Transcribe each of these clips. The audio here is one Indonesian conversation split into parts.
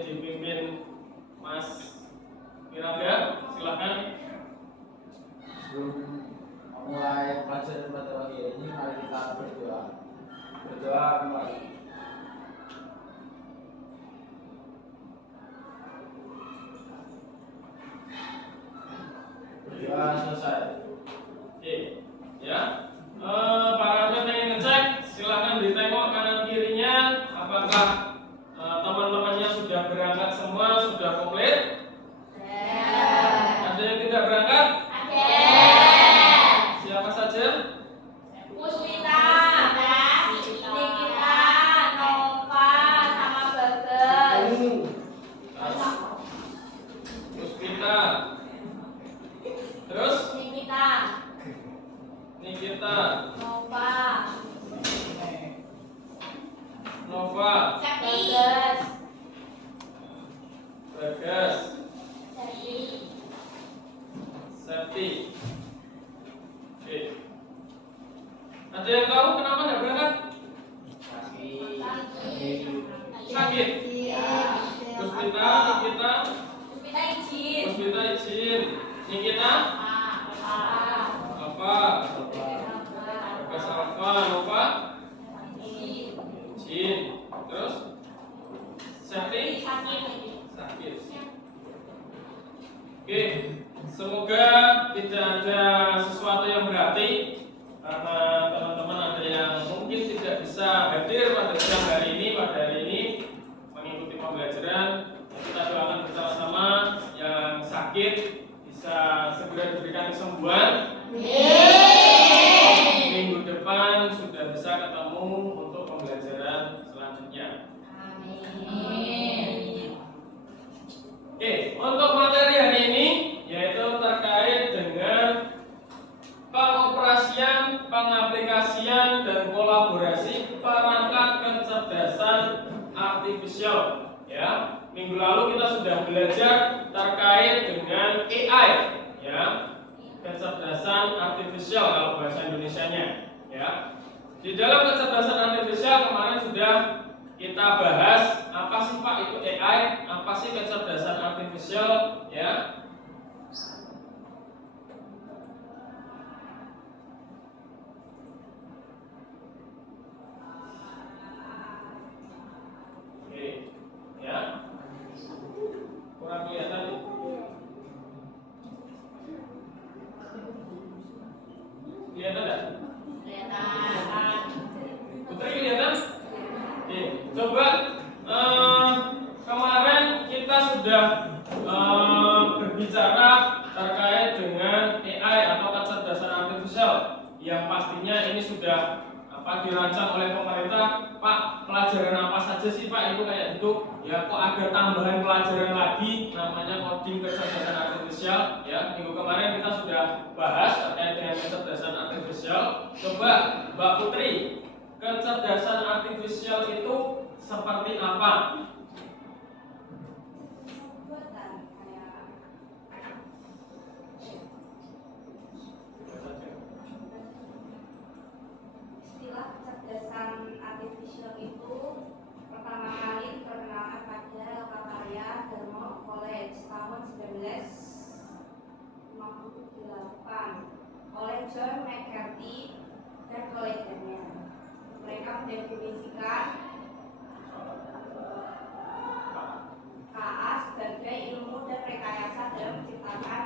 dipimpin Mas Miranda, silakan. Sebelum memulai pelajaran pada pagi ini, mari kita berdoa. Berdoa kembali. Berdoa selesai. Oke, ya. Para yang pengen ngecek, silakan ditengok kanan kirinya. Apakah teman-temannya sudah berangkat semua, sudah komplit? Ada yang tidak berangkat? Siapa saja? Puspita, Nikita, Nova, sama Bagas. Puspita. Terus? Nikita, Nova, Bagas, Septi. Oke. Ada yang tahu kenapa tidak berangkat? Sakit. Puspita, Nikita, Puspita izin. Nikita? Apa? Bagas Alfa, Nova? Izin. Terus? Septi? Sakit. Oke, semoga tidak ada sesuatu yang berarti karena teman-teman ada yang mungkin tidak bisa hadir pada siang hari ini, mengikuti pembelajaran. Kita doakan bersama-sama yang sakit bisa segera diberikan kesembuhan. Minggu depan sudah bisa ketemu untuk pembelajaran selanjutnya. Oke, untuk materi hari ini yaitu terkait dengan pengoperasian, pengaplikasian dan kolaborasi perangkat kecerdasan artifisial. Ya, minggu lalu kita sudah belajar terkait dengan AI, ya, kecerdasan artifisial kalau bahasa Indonesianya. Ya, di dalam kecerdasan artifisial kemarin sudah kita bahas apa sih Pak itu AI, apa sih kecerdasan artifisial, ya. Oke, ya. Kurang kelihatan nih. Kelihatan enggak? Putri kelihatan? Oke, coba kemarin kita sudah berbicara terkait dengan AI atau kecerdasan artifisial yang pastinya ini sudah dirancang oleh pemerintah. Pak, pelajaran apa saja sih Pak itu kayak gitu? Ya, kok ada tambahan pelajaran lagi namanya coding kecerdasan artifisial, ya. Minggu kemarin kita sudah bahas terkait dengan kecerdasan artifisial. Coba Mbak Putri, kecerdasan artifisial itu seperti apa? Istilah kecerdasan artifisial itu pertama kali diperkenalkan pada lokakarya Dartmouth College tahun 1958 oleh John McCarthy dan koleganya. Mereka mendefinisikan KA sebagai ilmu dan rekayasa dalam menciptakan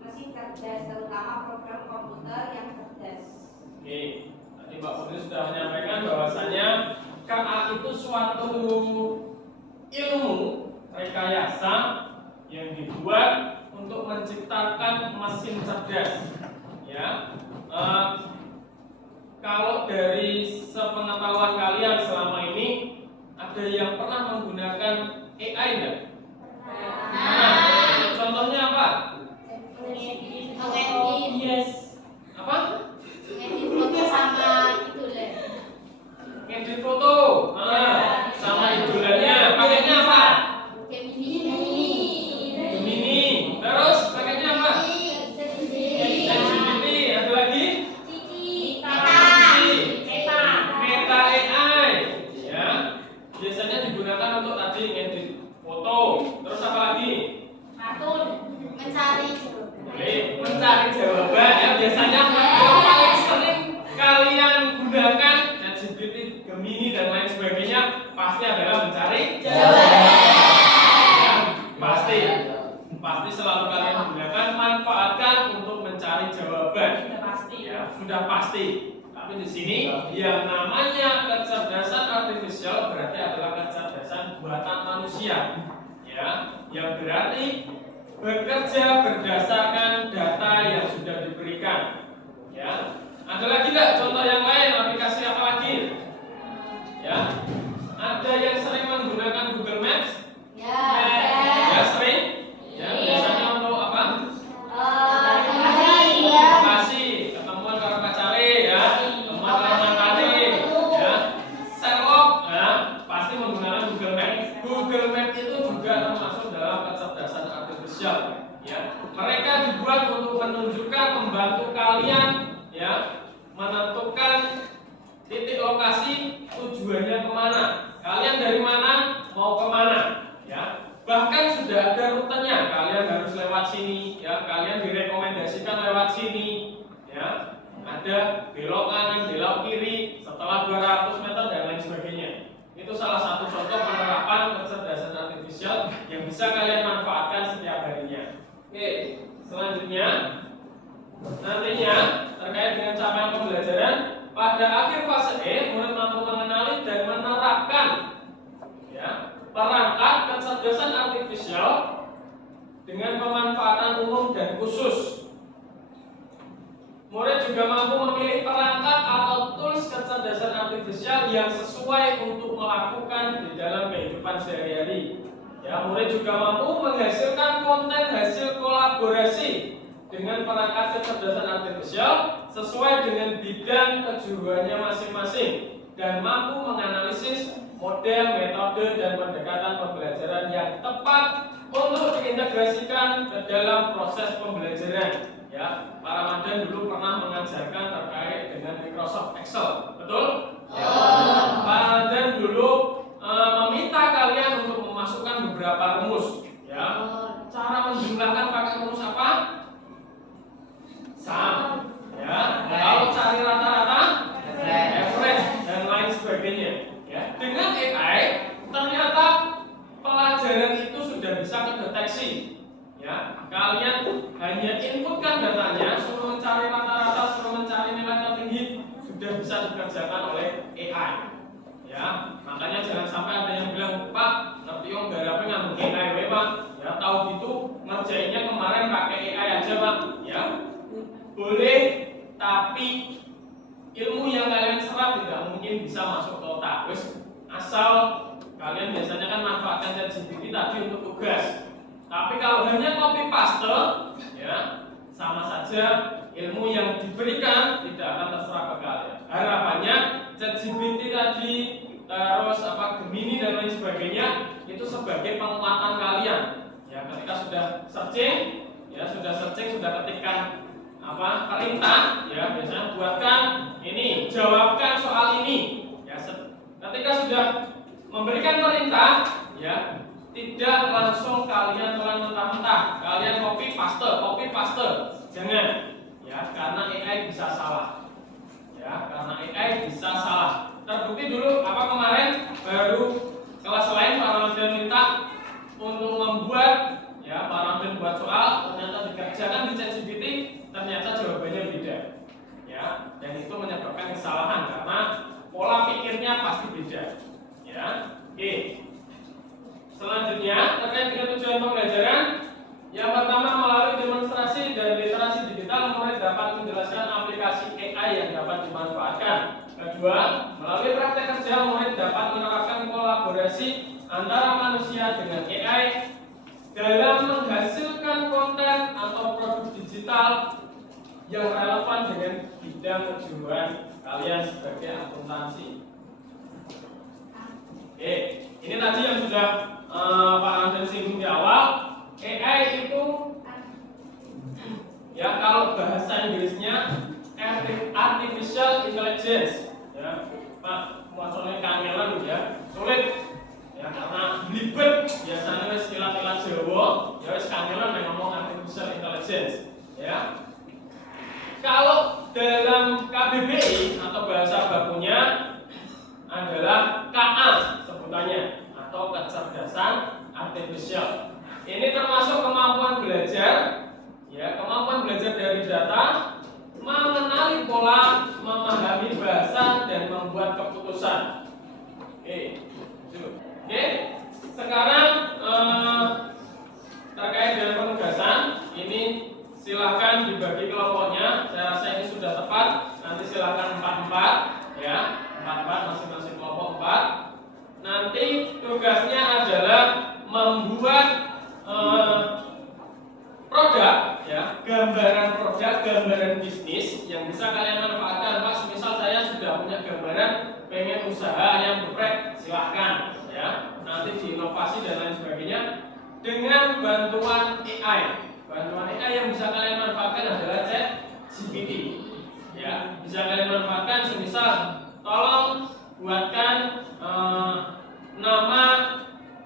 mesin cerdas, terutama program komputer yang cerdas. Oke, tadi Mbak Putri sudah menyampaikan bahwasanya KA itu suatu ilmu rekayasa yang dibuat untuk menciptakan mesin cerdas. Ya, kalau dari sepengetahuan kalian selama ini ada yang pernah menggunakan AI nggak? Nah, contohnya apa? Yes. Apa? Ngedit foto. Sama idolannya. Pakainya apa? Gemini. Terus pakainya apa? ChatGPT. Ada lagi? Meta AI. Ya. Biasanya digunakan untuk tadi ngedit foto. Terus apa lagi? Kartun. Mencari. Mencari jawaban ya. Biasanya yang paling sering kalian gunakan ChatGPT, Gemini dan lain sebagainya pasti adalah mencari jawaban. Ya, pasti selalu kalian gunakan, manfaatkan untuk mencari jawaban. Sudah pasti. Tapi di sini yang namanya kecerdasan artifisial berarti adalah kecerdasan buatan manusia. Ya, yang berarti bekerja berdasarkan data yang sudah diberikan. Ya, ada lagi nggak contoh yang lain? Aplikasi apa lagi? Ya, ada yang sering menggunakan Google Maps? Ya sering. Ya, biasanya untuk apa? Lokasi, ketemuan karo pacare ya, teman karo mantane ya. Sherlock ya, pasti menggunakan Google Maps. Google Maps itu juga termasuk dalam kecerdasan artifisial ya. Mereka dibuat untuk menunjukkan, membantu kalian ya menentukan titik lokasi tujuannya kemana. Kalian dari mana mau kemana ya. Bahkan sudah ada rutenya, kalian harus lewat sini ya, kalian direkomendasikan lewat sini ya. Ada belok kanan, belok kiri setelah 200 meter dan lain sebagainya. Itu salah satu contoh penerapan kecerdasan artifisial yang bisa kalian manfaatkan setiap harinya. Oke, selanjutnya nantinya terkait dengan capaian pembelajaran pada akhir fase E, murid mampu mengenali dan menerapkan ya perangkat kecerdasan artifisial dengan pemanfaatan umum dan khusus. Murid juga mampu memilih perangkat atau tools kecerdasan artifisial yang sesuai untuk melakukan di dalam kehidupan sehari-hari. Ya, murid juga mampu menghasilkan konten hasil kolaborasi dengan perangkat kecerdasan artifisial sesuai dengan bidang kejuruannya masing-masing dan mampu menganalisis model, metode, dan pendekatan pembelajaran yang tepat untuk diintegrasikan ke dalam proses pembelajaran. Ya, Pak Ramadan dulu pernah mengajarkan terkait dengan Microsoft Excel, betul? Ya. Pak Ramadan dulu meminta kalian untuk memasukkan beberapa rumus. Ya, cara menjumlahkan pakai rumus apa? Sum. Ya, kalau cari rata-rata, average, dan lain sebagainya. Ya, dengan AI ternyata pelajaran itu sudah bisa terdeteksi. Ya, kalian hanya inputkan datanya, suruh mencari rata-rata, suruh mencari nilai tertinggi, sudah bisa dikerjakan oleh AI. Ya, makanya jangan sampai ada yang bilang, Pak, ngerti yang garape nganggo AI, Pak. Ya, tahu gitu ngerjainnya kemarin pakai AI aja, Pak. Ya, boleh, tapi ilmu yang kalian serap tidak mungkin bisa masuk ke otak. Asal kalian biasanya kan manfaatkan ChatGPT tadi untuk tugas. Tapi kalau hanya copy paste, ya sama saja ilmu yang diberikan tidak akan terserap ke kalian. Harapannya ChatGPT tadi, terus Gemini dan lain sebagainya itu sebagai penguatan kalian. Ya, ketika sudah searching, sudah ketikkan perintah, ya biasanya buatkan ini, jawabkan soal ini. Ya, ketika sudah memberikan perintah, ya tidak langsung kalian telan mentah-mentah, kalian copy paste, jangan, ya karena AI bisa salah, Terbukti dulu kemarin baru kelas lain Pak Ramadan minta untuk membuat, ya Pak Ramadan buat soal, ternyata dikerjakan di ChatGPT, ternyata jawabannya beda, ya dan itu menyebabkan kesalahan karena pola pikirnya pasti beda, ya. Oke. Selanjutnya terkait dengan tujuan pembelajaran, yang pertama melalui demonstrasi dan literasi digital murid dapat menjelaskan aplikasi AI yang dapat dimanfaatkan. Kedua, melalui praktek kerja murid dapat menerapkan kolaborasi antara manusia dengan AI dalam menghasilkan konten atau produk digital yang relevan dengan bidang kejuruan kalian sebagai akuntansi. Oke, ini tadi yang sudah Pak Ramadan singgung di awal. AI itu, ya kalau bahasa Inggrisnya artificial intelligence, ya Pak, maksudnya kangelan ya, sulit, ya karena ribet biasanya Ya. Kalau dalam KBBI atau bahasa bakunya adalah KA sebutannya atau kecerdasan artifisial. Ini termasuk kemampuan belajar, ya, kemampuan belajar dari data, mengenali pola, memahami bahasa dan membuat keputusan. Oke. Sekarang terkait dengan penugasan, ini silahkan dibagi kelompoknya. Saya rasa ini sudah tepat. Nanti silahkan 4-4, ya, 4-4 masing-masing kelompok 4. Nanti tugasnya adalah membuat produk, ya, gambaran produk, gambaran bisnis yang bisa kalian manfaatkan. Pak, misal saya sudah punya gambaran pengen usaha yang geprek, silahkan, ya. Nanti diinovasi dan lain sebagainya dengan bantuan AI. Bantuan AI yang bisa kalian manfaatkan adalah ChatGPT, ya. Bisa kalian manfaatkan, semisal tolong buatkan nama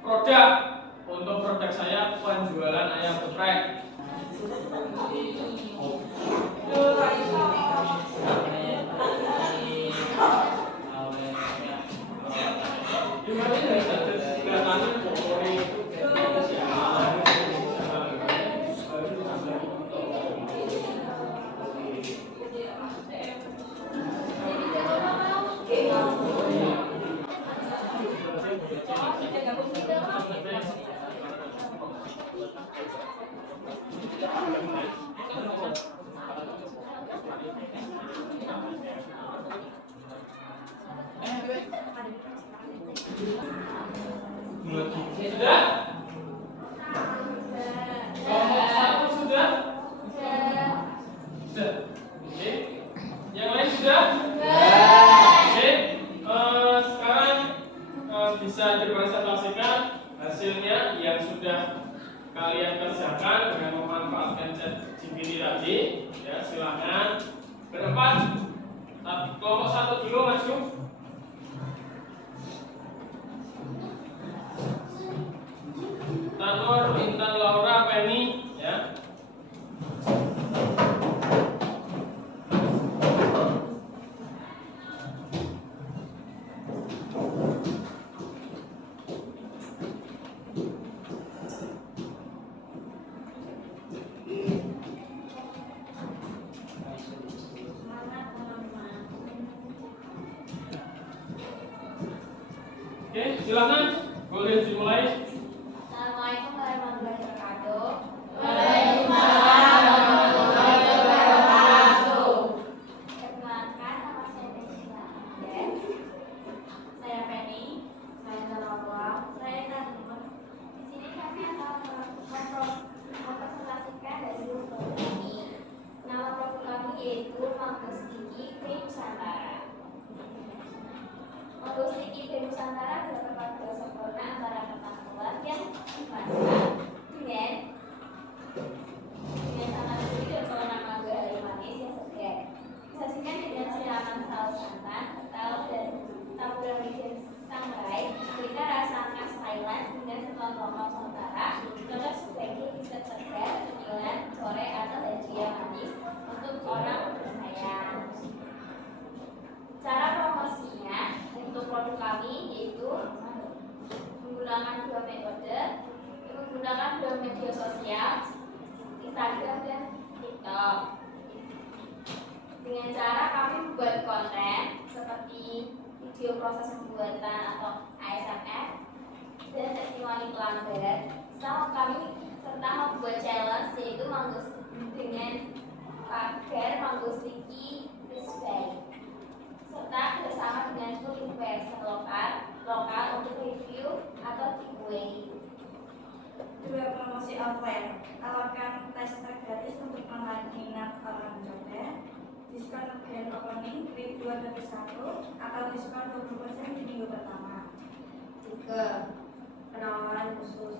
produk untuk produk saya penjualan ayam geprek. Gimana ya? Kelihatannya pokoknya itu siapa? Sudah? Kelompok 1 sudah? Sudah. Oke. Yang lain sudah? Oke. Sekarang bisa dipresentasikan hasilnya yang sudah kalian kerjakan dengan memanfaatkan ChatGPT tadi. Ya, silakan. Berempat. Kelompok 1 dulu maju. Tanur, Intan, Laura, Penny, ya. Oke, silakan. Boleh dimulai. Assalamualaikum warahmatullahi wabarakatuh. Waalaikumsalam warahmatullahi wabarakatuh. Perkenalkan, nama saya Tesya dan saya Penny, saya Laura, saya Tanur. Di sini kami akan mempresentasikan dari produk kami. Nama produk kami yaitu Mango Sticky Krim Nusantara. Mango Sticky Krim Nusantara adalah perpaduan sempurna antara ketan keluar yang dimasak dengan sangat gurih dan warna mangga harum manis yang segar. Disajikan dengan siraman saus santan, kental dan taburan wijen sangrai, memberikan rasa khas Thailand dengan sentuhan lokal Nusantara. Cocok sebagai dessert segar, cemilan sore atau hadiah manis untuk orang bersayang. Cara promosinya untuk produk kami yaitu menggunakan dua metode, menggunakan dua media sosial, Instagram dan TikTok. Dengan cara kami membuat konten seperti video proses pembuatan atau ASMR dan testimoni pelanggan, serta membuat challenge yaitu dengan pagar Mango Sticky Crispy, serta bersama dengan food influencer lokal untuk review atau giveaway. Dua promosi offline, tawarkan tester gratis untuk menarik minat orang mencoba, diskon grand opening week 2 dari 1 atau diskon 20% di minggu pertama. 3. Penawaran khusus.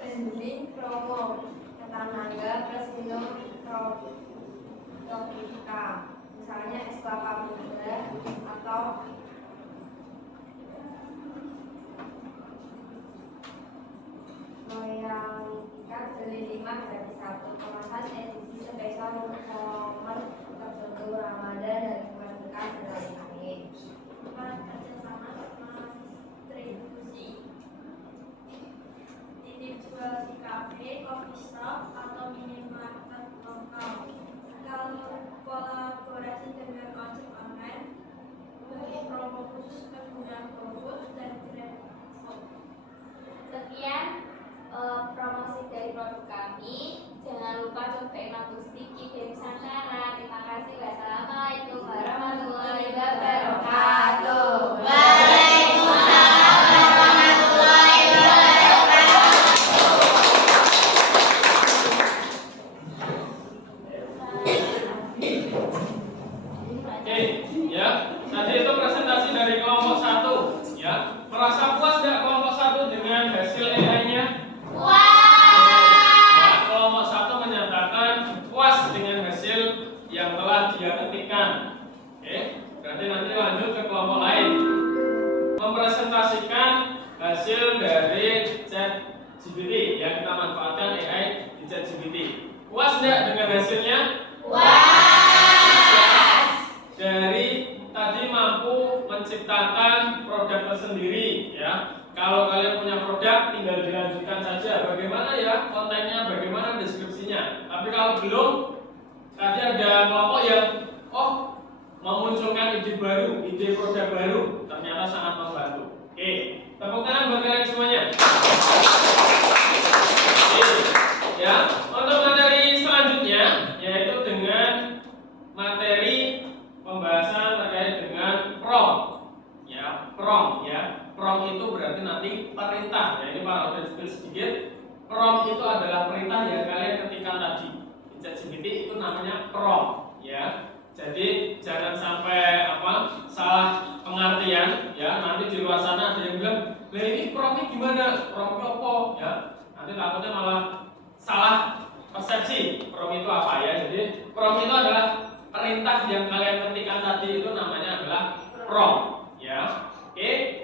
Bundling promo ketan mangga plus minum Tropika, misalnya es kelapa muda atau menjadi satu. Kemasan edisi spesial momen tertentu Ramadan dan bulan berkah dari langit. Kerjasama distribusi titip jual di kafe, coffee shop, atau minimarket lokal. Kalau kolaborasi dengan ojek online, promo khusus pengguna GoFood dan GrabFood. Sekian promosi dari produk kami. Jangan lupa cobain lampu sticky dari Nusantara. Terima kasih. Wassalamualaikum warahmatullahi wabarakatuh. Waalaikumsalam warahmatullahi wabarakatuh. Oke, ya. Tadi itu presentasi dari kelompok 1, ya. Merasa puas nggak kelompok 1 dengan hasil AI-nya? Ya, kelompok 1 menyatakan puas dengan hasil yang telah dia ketikkan. Oke, berarti nanti lanjut ke kelompok lain. Mempresentasikan hasil dari ChatGPT yang kita manfaatkan AI di ChatGPT. Puas nggak dengan hasilnya? Dari tadi mampu menciptakan produk tersendiri, ya. Kalau kalian punya produk tinggal dilanjutkan saja. Bagaimana ya kontennya, bagaimana deskripsinya. Tapi kalau belum, tadi ada kelompok yang memunculkan ide baru, ide produk baru, ternyata sangat membantu. Oke, tepuk tangan buat kalian semuanya. Oke, ya. Untuk materi selanjutnya yaitu dengan materi pembahasan terkait dengan prompt. Ya, prompt ya. Prompt itu berarti nanti perintah. Ya, ini para udah sedikit. Prompt itu adalah perintah yang kalian ketikkan tadi. Di ChatGPT itu namanya prompt, ya. Jadi jangan sampai salah pengertian, ya. Nanti di luar sana ada yang bilang, "Lah ini promptnya gimana? Promptnya apa?" Ya. Nanti takutnya malah salah persepsi. Prompt itu apa ya? Jadi prompt itu adalah perintah yang kalian ketikkan tadi itu namanya adalah prompt, ya. Oke.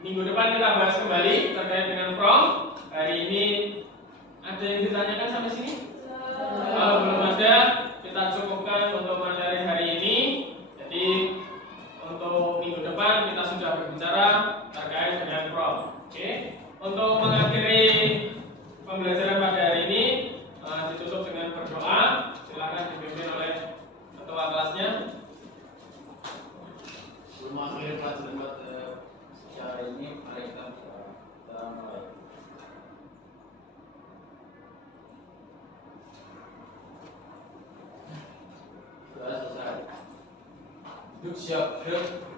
Minggu depan kita bahas kembali terkait dengan prompt. Hari ini ada yang ditanyakan sampai sini? Kalau belum ada, kita cukupkan untuk materi hari ini. Jadi untuk minggu depan kita sudah berbicara terkait dengan prompt. Oke. Untuk mengakhiri pembelajaran pada hari ini ditutup dengan berdoa. Silakan dipimpin oleh ketua kelasnya. Sebelum akhir pelajaran pada secara ini, mari kita mulai. Sudah selesai. Duduk siap, gerak.